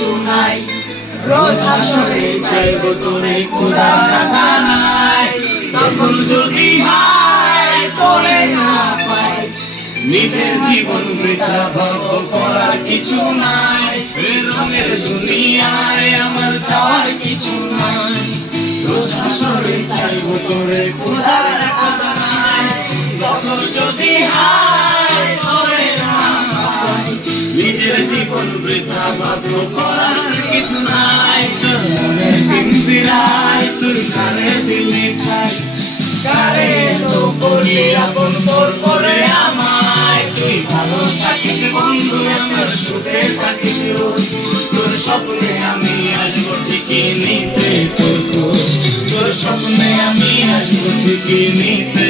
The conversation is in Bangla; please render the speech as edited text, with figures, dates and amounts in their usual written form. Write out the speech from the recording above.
কিছু নাই। রোজ হাসরে চাইব তোরে খোদার খাজানায়, তখন যদি হায় তোরে না পাই, নিজের জীবন বৃথা ভাগ্য করার কিছু নাই। এ রঙের দুনিয়ায় আমার চাওয়ার কিছু নাই। রোজ হাসরে চাইব তোরে খোদার খাজানায়, তখন যদি হায় তোরে না পাই, নিজের জীবন বৃথা ভাগ্য করার কিছু নাই। তোর মনের পিঞ্জিরায় তুই কারে দিলি ঠাই, কারে তো করলি আপন তোর করে আমায়। তুই ভালো থাকিস বন্ধু, আমার সুখে থাকিস রোজ। তোর স্বপ্নে আমি আসবো ঠিকই নিতে তোর খোঁজ, তোর স্বপ্নে আমি আসবো ঠিকই নিতে